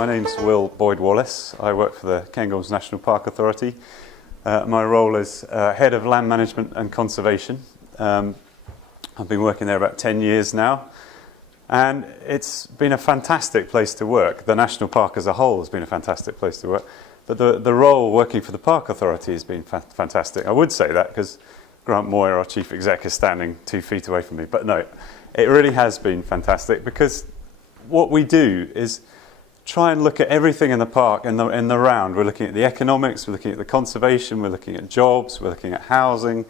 My name's Boyd Wallis. I work for the Cairngorms National Park Authority. My role is Head of Land Management and Conservation. I've been working there about 10 years now, and it's been a fantastic place to work. The National Park as a whole has been a fantastic place to work, but the role working for the Park Authority has been fantastic. I would say that because Grant Moyer, our Chief Exec, is standing 2 feet away from me, but no, it really has been fantastic because what we do is try and look at everything in the park and in the round. We're looking at the economics, we're looking at the conservation, we're looking at jobs, we're looking at housing,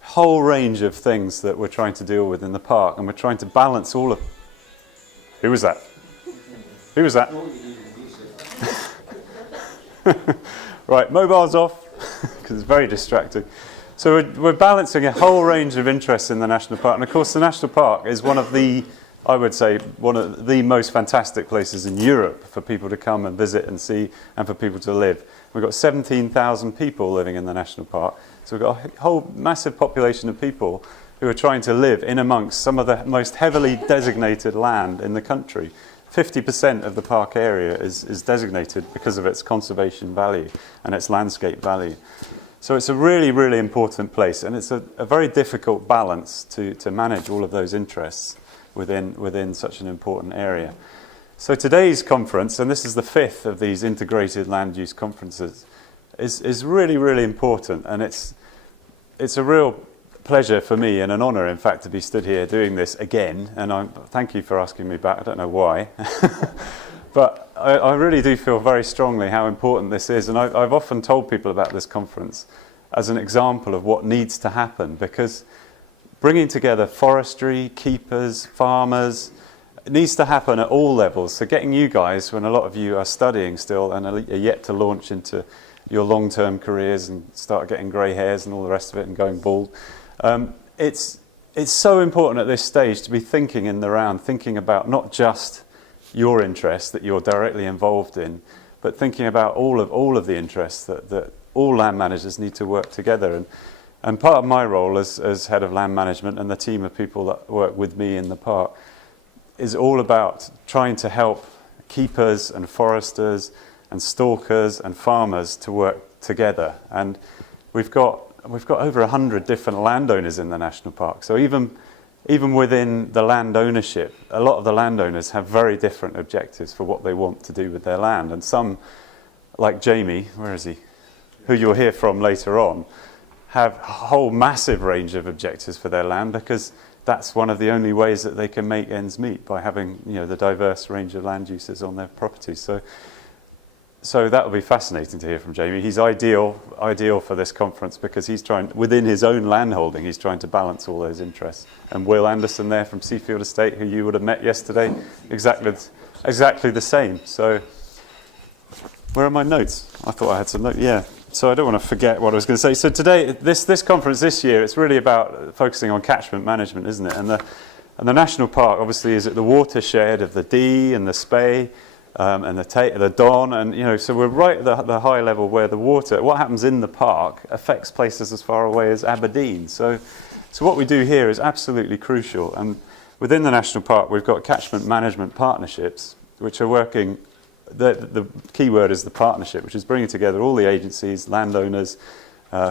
whole range of things that we're trying to deal with in the park, and we're trying to balance all of... Who was that? Who was that? Right, mobile's off, because it's very distracting. So we're balancing a whole range of interests in the National Park, and of course the National Park is one of the, I would say, one of the most fantastic places in Europe for people to come and visit and see, and for people to live. We've got 17,000 people living in the National Park, so we've got a whole massive population of people who are trying to live in amongst some of the most heavily designated land in the country. 50% of the park area is designated because of its conservation value and its landscape value. So it's a really, really important place, and it's a very difficult balance to manage all of those interests within such an important area. So today's conference, and this is the 5th of these integrated land use conferences, is really, really important, and it's a real pleasure for me and an honour, in fact, to be stood here doing this again, and thank you for asking me back. I don't know why, but I really do feel very strongly how important this is, and I've often told people about this conference as an example of what needs to happen, because bringing together forestry, keepers, farmers, it needs to happen at all levels. So getting you guys, when a lot of you are studying still and are yet to launch into your long-term careers and start getting grey hairs and all the rest of it and going bald, it's so important at this stage to be thinking in the round, thinking about not just your interests that you're directly involved in, but thinking about all of the interests that all land managers need to work together. And part of my role as head of land management and the team of people that work with me in the park is all about trying to help keepers and foresters and stalkers and farmers to work together. And we've got over 100 different landowners in the national park. So even within the land ownership, a lot of the landowners have very different objectives for what they want to do with their land. And some, like Jamie, where is he, who you'll hear from later on, have a whole massive range of objectives for their land, because that's one of the only ways that they can make ends meet, by having, you know, the diverse range of land uses on their properties. So that will be fascinating to hear from Jamie. He's ideal for this conference, because he's trying, within his own landholding, he's trying to balance all those interests. And Will Anderson there from Seafield Estate, who you would have met yesterday, exactly the same. So where are my notes? I thought I had some notes. Yeah. So I don't want to forget what I was going to say. So today, this conference this year, it's really about focusing on catchment management, isn't it? And the national park obviously is at the watershed of the Dee and the Spey and the Don, and, you know, so we're right at the high level where the water, what happens in the park affects places as far away as Aberdeen. So what we do here is absolutely crucial. And within the national park, we've got catchment management partnerships, which are working. The key word is the partnership, which is bringing together all the agencies, landowners,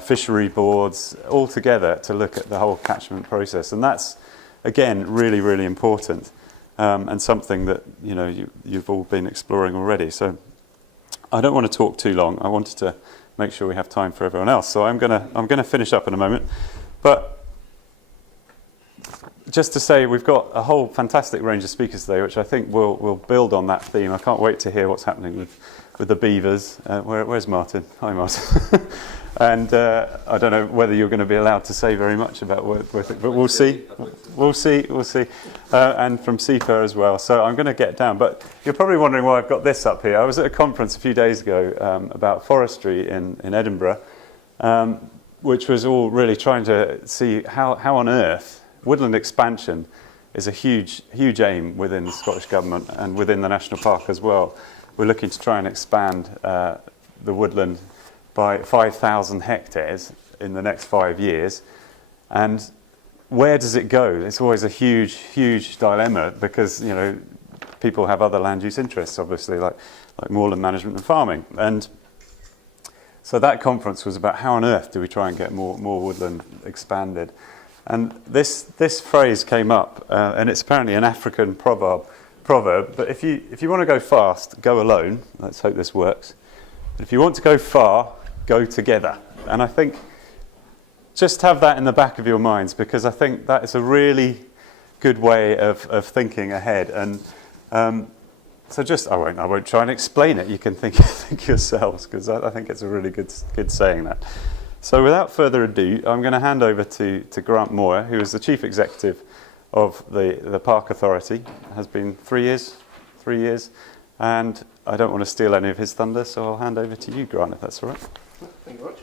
fishery boards, all together to look at the whole catchment process. And that's, again, really, really important, and something that, you know, you've all been exploring already. So I don't want to talk too long. I wanted to make sure we have time for everyone else. So I'm gonna finish up in a moment. But just to say, we've got a whole fantastic range of speakers today, which I think will build on that theme. I can't wait to hear what's happening with the beavers. Where's Martin? Hi, Martin. And I don't know whether you're going to be allowed to say very much about it, but we'll see. We'll see. And from SEPA as well. So I'm going to get down. But you're probably wondering why I've got this up here. I was at a conference a few days ago about forestry in Edinburgh, which was all really trying to see how on earth woodland expansion is a huge aim within the Scottish Government and within the National Park as well. We're looking to try and expand the woodland by 5,000 hectares in the next 5 years. And where does it go? It's always a huge dilemma, because, you know, people have other land use interests, obviously, like like moorland management and farming. And so that conference was about how on earth do we try and get more woodland expanded. And this phrase came up, and it's apparently an African proverb. But if you want to go fast, go alone. Let's hope this works. But if you want to go far, go together. And I think just have that in the back of your minds, because I think that is a really good way of thinking ahead. And so just I won't try and explain it. You can think yourselves, because I think it's a really good saying that. So without further ado, I'm going to hand over to Grant Moore, who is the Chief Executive of the Park Authority. It has been 3 years, and I don't want to steal any of his thunder, so I'll hand over to you, Grant, if that's all right. Thank you very much.